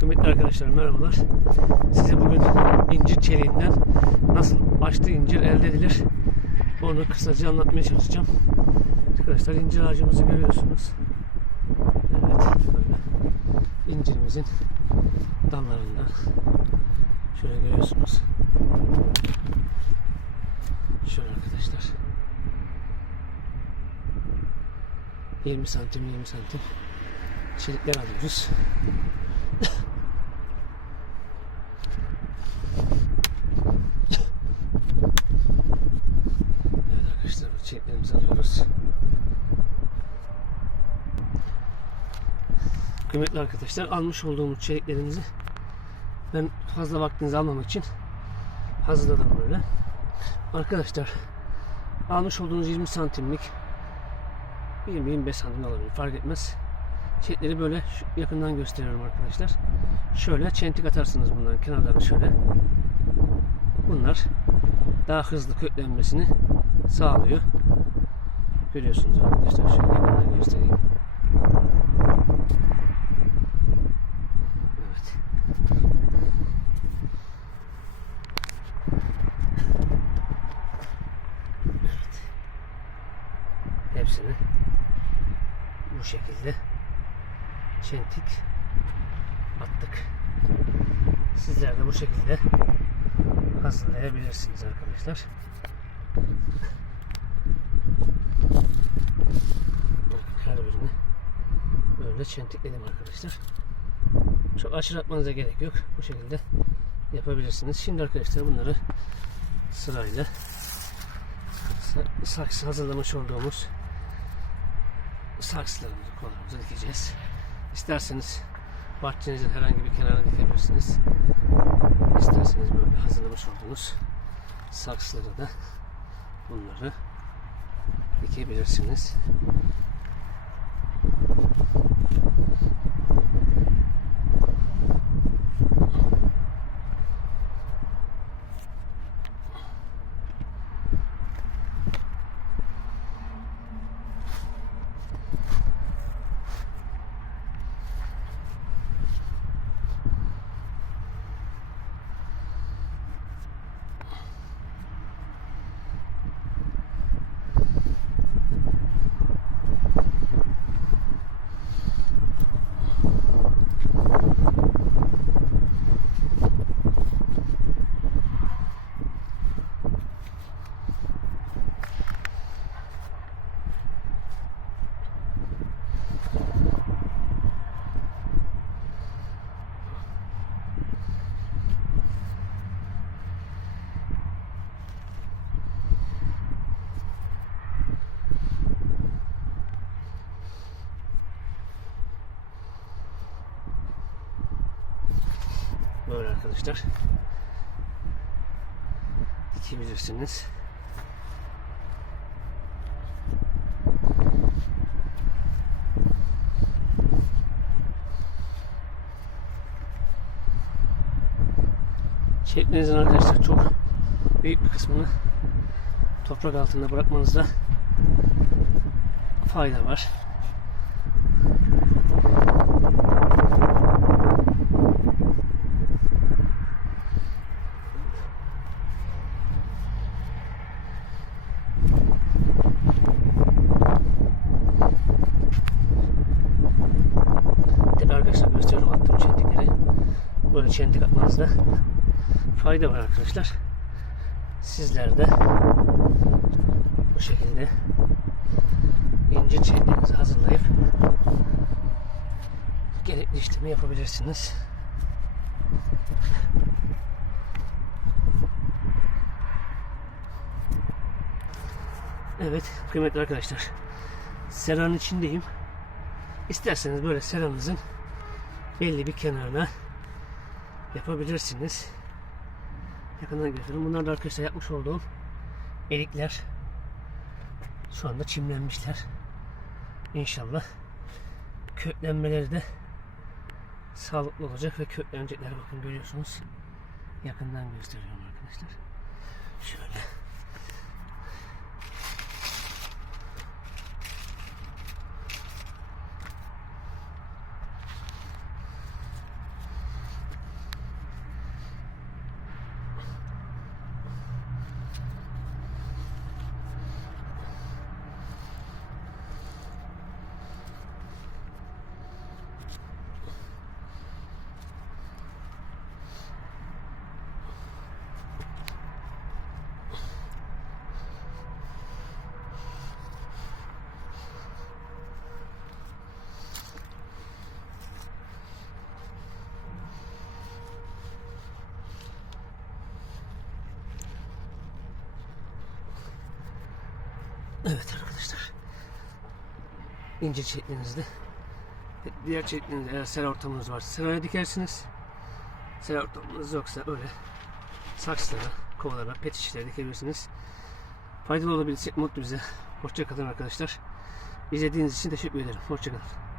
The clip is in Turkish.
Kıymetli arkadaşlar merhabalar. Size bugün incir çeliğinden nasıl açtı incir elde edilir onu kısaca anlatmaya çalışacağım. Arkadaşlar incir ağacımızı görüyorsunuz. Evet böyle incirimizin dallarından şöyle görüyorsunuz. Şöyle arkadaşlar. 20 santim 20 santim çelikler alıyoruz. Evet arkadaşlar bu çeliklerimizi alıyoruz. Kıymetli arkadaşlar almış olduğumuz çeliklerimizi ben fazla vaktinizi almamak için hazırladım böyle. Arkadaşlar almış olduğunuz 20 santimlik 20-25 santim alabilir fark etmez. Çelikleri böyle yakından gösteriyorum arkadaşlar. Şöyle çentik atarsınız bunların kenarlarını şöyle. Bunlar daha hızlı köklenmesini sağlıyor. Görüyorsunuz arkadaşlar. Şöyle yakından göstereyim. Evet. Evet. Hepsini bu şekilde çentik attık. Sizler de bu şekilde hazırlayabilirsiniz arkadaşlar. Her birini böyle çentikledim arkadaşlar. Çok aşırı atmanıza gerek yok. Bu şekilde yapabilirsiniz. Şimdi arkadaşlar bunları sırayla sa- saksı hazırlamış olduğumuz saksılarımızı kollarımıza dikeceğiz. İsterseniz bahçenizin herhangi bir kenarına dikebilirsiniz. İsterseniz böyle hazırlamış olduğunuz saksıları da bunları dikebilirsiniz. Böyle arkadaşlar. Dikebilirsiniz. Çeklerinizin arkadaşlar çok büyük bir kısmını toprak altında bırakmanızda fayda var. Tekrar arkadaşlar gösteriyorum attığım çentikleri. Çentik atmanızda fayda var arkadaşlar. Sizler de bu şekilde incir çentiklerinizi hazırlayıp gerekli işlemi yapabilirsiniz. Evet kıymetli arkadaşlar. Seranın içindeyim. İsterseniz böyle seranızın belli bir kenarına yapabilirsiniz. Yakından göstereyim. Bunlar da arkadaşlar yapmış olduğum erikler. Şu anda çimlenmişler. İnşallah köklenmeleri de sağlıklı olacak ve köklenecekler. Bakın görüyorsunuz. Yakından gösteriyorum arkadaşlar. Şöyle. Evet arkadaşlar. İnce çiçeklerinizde ve diğer çiçeklerinizde eğer sera ortamınız varsa seraya dikersiniz. Sera ortamınız yoksa öyle saksılara, kovalara, pet şişelere dikebilirsiniz. Faydalı olabilirsek mutlu bize. Hoşçakalın arkadaşlar. İzlediğiniz için teşekkür ederim. Hoşçakalın.